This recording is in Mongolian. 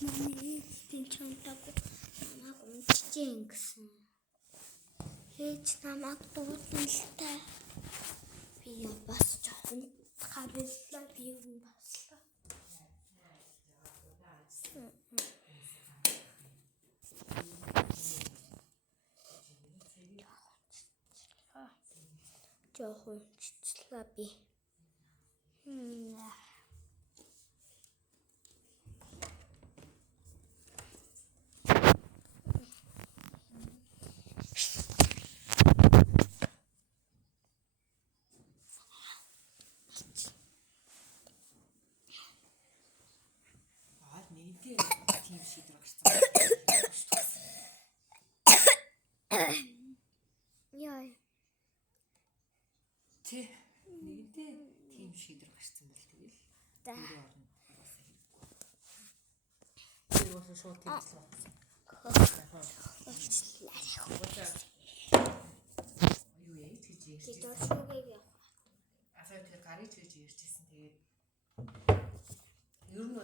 Манай эцгийн чамтаг намайг унтчихээн гэсэн. Ээж намайг дуудсан л та. Би бас жоохон хариллаа би юм баслаа. Жоохон чичлээ би. Нэгэнтээ тийм шийдвэр гаргасан. Яа. Тэ нэгэнтээ тийм шийдвэр гаргасан бол тэгэл өөрөө орно. Тэр бол шууд тэмцэл болсон. Юу яа гэж ярьж байсан. Асаа тэр гарыг ч гэж ярьжсэн. Тэгээд ер нь